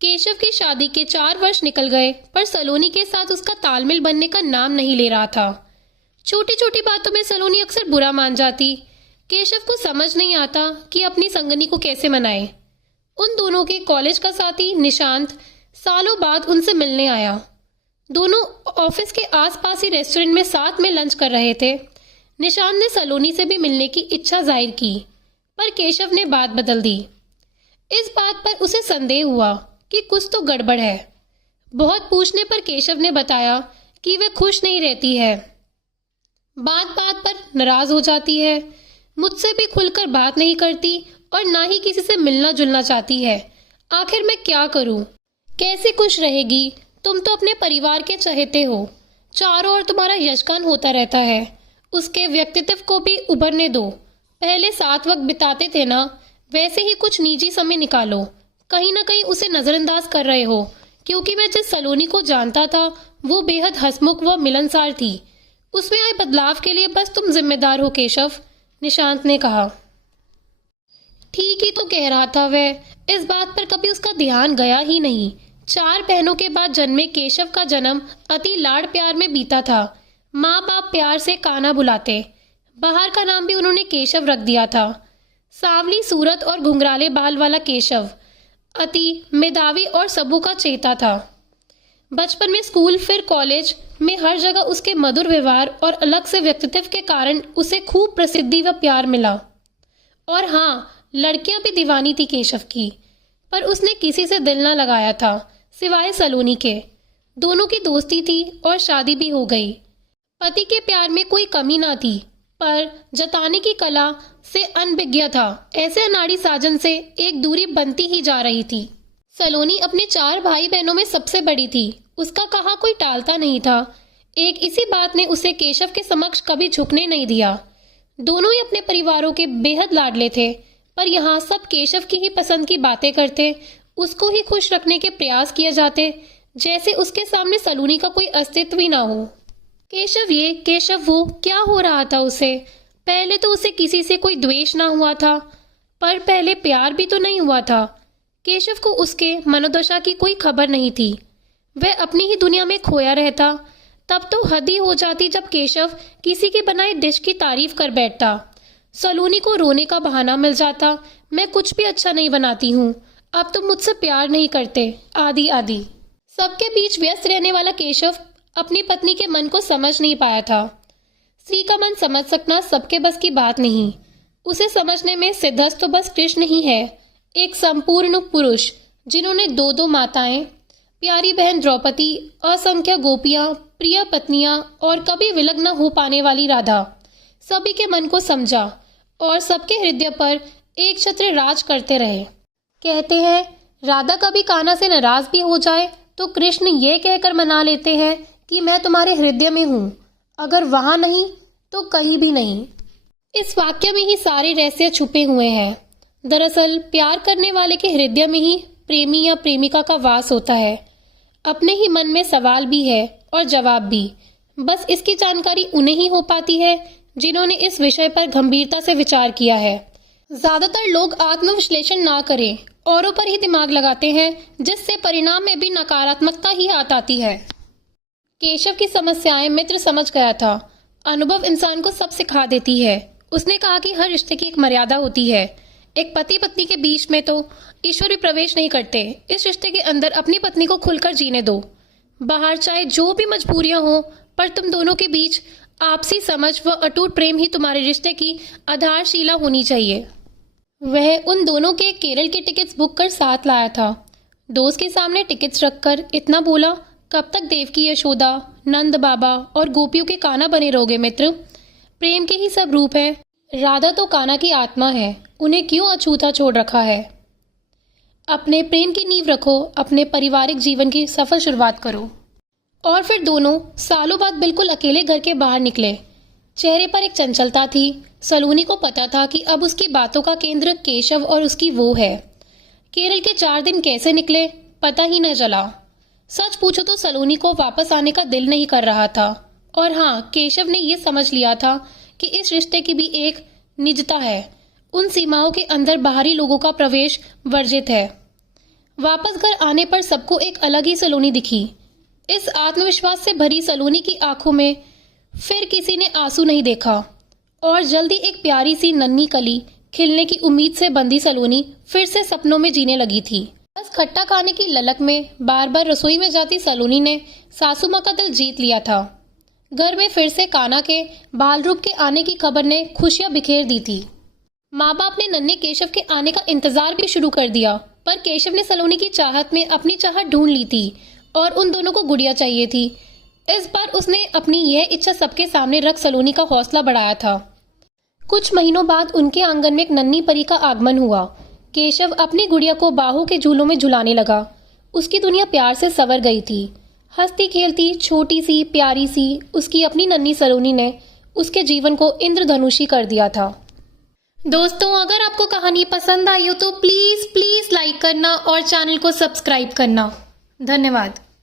केशव की शादी के 4 वर्ष निकल गए, पर सलोनी के साथ उसका तालमेल बनने का नाम नहीं ले रहा था। छोटी छोटी बातों में सलोनी अक्सर बुरा मान जाती। केशव को समझ नहीं आता कि अपनी संगनी को कैसे मनाए। उन दोनों के कॉलेज का साथी निशांत सालों बाद उनसे मिलने आया। दोनों ऑफिस के आसपास ही रेस्टोरेंट में साथ में लंच कर रहे थे। निशांत ने सलोनी से भी मिलने की इच्छा जाहिर की, पर केशव ने बात बदल दी। इस बात पर उसे संदेह हुआ कि कुछ तो गड़बड़ है। बहुत पूछने पर केशव ने बताया कि वह खुश नहीं रहती है, बात बात पर नाराज हो जाती है, मुझसे भी खुलकर बात नहीं करती और ना ही किसी से मिलना जुलना चाहती है। आखिर मैं क्या करूं? कैसे खुश रहेगी? तुम तो अपने परिवार के चहेते हो, चारों ओर तुम्हारा यशगान होता रहता है। उसके व्यक्तित्व को भी उभरने दो। पहले साथ वक्त बिताते थे ना, वैसे ही कुछ निजी समय निकालो। कहीं ना कहीं उसे नजरअंदाज कर रहे हो, क्योंकि मैं जिस सलोनी को जानता था वो बेहद हंसमुख व मिलनसार थी। उसमें आए बदलाव के लिए बस तुम जिम्मेदार हो केशव, निशांत ने कहा। ठीक ही तो कह रहा था वह, इस बात पर कभी उसका ध्यान गया ही नहीं। 4 बहनों के बाद जन्मे केशव का जन्म अति लाड़ प्यार में बीता था। माँ बाप प्यार से कान्हा बुलाते। बाहर का नाम भी उन्होंने केशव रख दिया था। सांवली सूरत और घुंघराले बाल वाला केशव अति मेधावी और सबों का चेता था। बचपन में स्कूल फिर कॉलेज में हर जगह उसके मधुर व्यवहार और अलग से व्यक्तित्व के कारण उसे खूब प्रसिद्धि व प्यार मिला। और हाँ, लड़कियां भी दीवानी थी केशव की, पर उसने किसी से दिल न लगाया था सिवाय सलोनी के। दोनों की दोस्ती थी और शादी भी हो गई। पति के प्यार में कोई कमी ना थी, पर जताने की कला से अनभिज्ञ था। ऐसे अनाड़ी साजन से एक दूरी बनती ही जा रही थी। सलोनी अपने 4 भाई बहनों में सबसे बड़ी थी। उसका कहा कोई टालता नहीं था। एक इसी बात ने उसे केशव के समक्ष कभी झुकने नहीं दिया। दोनों ही अपने परिवारों के बेहद लाडले थे, पर यहाँ सब केशव की ही पसंद की बातें करते, उसको ही खुश रखने के प्रयास किए जाते, जैसे उसके सामने सलोनी का कोई अस्तित्व ही ना हो। केशव ये, केशव वो, क्या हो रहा था उसे? पहले तो उसे किसी से कोई द्वेष ना हुआ था, पर पहले प्यार भी तो नहीं हुआ था। केशव को उसके मनोदशा की कोई खबर नहीं थी। वह अपनी ही दुनिया में खोया रहता। तब तो हद ही हो जाती जब केशव किसी के बनाए डिश की तारीफ कर बैठता। सलोनी को रोने का बहाना मिल जाता, मैं कुछ भी अच्छा नहीं बनाती हूँ, अब तुम मुझसे प्यार नहीं करते, आदि आदि। सबके बीच व्यस्त रहने वाला केशव अपनी पत्नी के मन को समझ नहीं पाया था। स्त्री का मन समझ सकना सबके बस की बात नहीं। उसे समझने में सिद्धस्त तो बस कृष्ण ही है, एक संपूर्ण पुरुष जिन्होंने 2 माताएं, प्यारी बहन द्रौपदी, असंख्य गोपियां, प्रिय पत्नियां और कभी विलग न हो पाने वाली राधा, सभी के मन को समझा और सबके हृदय पर एक छत्र राज करते रहे। कहते हैं राधा कभी कान्हा से नाराज भी हो जाए तो कृष्ण ये कहकर मना लेते हैं कि मैं तुम्हारे हृदय में हूँ, अगर वहां नहीं तो कहीं भी नहीं। इस वाक्य में ही सारे रहस्य छुपे हुए हैं। दरअसल प्यार करने वाले के हृदय में ही प्रेमी या प्रेमिका का वास होता है। अपने ही मन में सवाल भी है और जवाब भी, बस इसकी जानकारी उन्हें ही हो पाती है जिन्होंने इस विषय पर गंभीरता से विचार किया है। ज्यादातर लोग आत्मविश्लेषण ना करें, औरों पर ही दिमाग लगाते हैं, जिससे परिणाम में भी नकारात्मकता ही आती है। केशव की समस्याएं मित्र समझ गया था। अनुभव इंसान को सब सिखा देती है। उसने कहा कि हर रिश्ते की एक मर्यादा होती है। एक पति पत्नी के बीच में तो ईश्वर भी प्रवेश नहीं करते। इस रिश्ते के अंदर अपनी पत्नी को खुलकर जीने दो। बाहर चाहे जो भी मजबूरियां हो, पर तुम दोनों के बीच आपसी समझ व अटूट प्रेम ही तुम्हारे रिश्ते की आधारशिला होनी चाहिए। वह उन दोनों के केरल के टिकट्स बुक कर साथ लाया था। दोस्त के सामने टिकट्स रखकर इतना बोला, कब तक देवकी यशोदा, नंद बाबा और गोपियों के कान्हा बने रहोगे मित्र? प्रेम के ही सब रूप है। राधा तो कान्हा की आत्मा है, उन्हें क्यों अछूता छोड़ रखा है? अपने प्रेम की नींव रखो, अपने पारिवारिक जीवन की सफल शुरुआत करो। और फिर दोनों सालों बाद बिल्कुल अकेले घर के बाहर निकले। चेहरे पर एक चंचलता थी। सलोनी को पता था कि अब उसकी बातों का केंद्र केशव और उसकी वो है। केरल के 4 दिन कैसे निकले पता ही न चला। सच पूछो तो सलोनी को वापस आने का दिल नहीं कर रहा था। और हाँ, केशव ने यह समझ लिया था कि इस रिश्ते की भी एक निजता है। उन सीमाओं के अंदर बाहरी लोगों का प्रवेश वर्जित है। वापस घर आने पर सबको एक अलग ही सलोनी दिखी। इस आत्मविश्वास से भरी सलोनी की आंखों में फिर किसी ने आंसू नहीं देखा और जल्दी एक प्यारी सी नन्ही कली खिलने की उम्मीद से बंधी सलोनी फिर से सपनों में जीने लगी थी। बस खट्टा खाने की ललक में बार बार रसोई में जाती सलोनी ने सासू माँ का दिल जीत लिया था। घर में फिर से कान्हा के बाल रूप के आने की खबर ने खुशियां बिखेर दी थी। माँ बाप ने नन्हे केशव के आने का इंतजार भी शुरू कर दिया, पर केशव ने सलोनी की चाहत में अपनी चाहत ढूंढ ली थी और उन दोनों को गुड़िया चाहिए थी। इस बार उसने अपनी यह इच्छा सबके सामने रख सलोनी का हौसला बढ़ाया था। कुछ महीनों बाद उनके आंगन में एक नन्ही परी का आगमन हुआ। केशव अपनी गुड़िया को बाहों के झूलों में झुलाने लगा। उसकी दुनिया प्यार से संवर गई थी। हंसती खेलती छोटी सी प्यारी सी उसकी अपनी नन्ही सलोनी ने उसके जीवन को इंद्रधनुषी कर दिया था। दोस्तों, अगर आपको कहानी पसंद आई हो तो प्लीज लाइक करना और चैनल को सब्सक्राइब करना। धन्यवाद।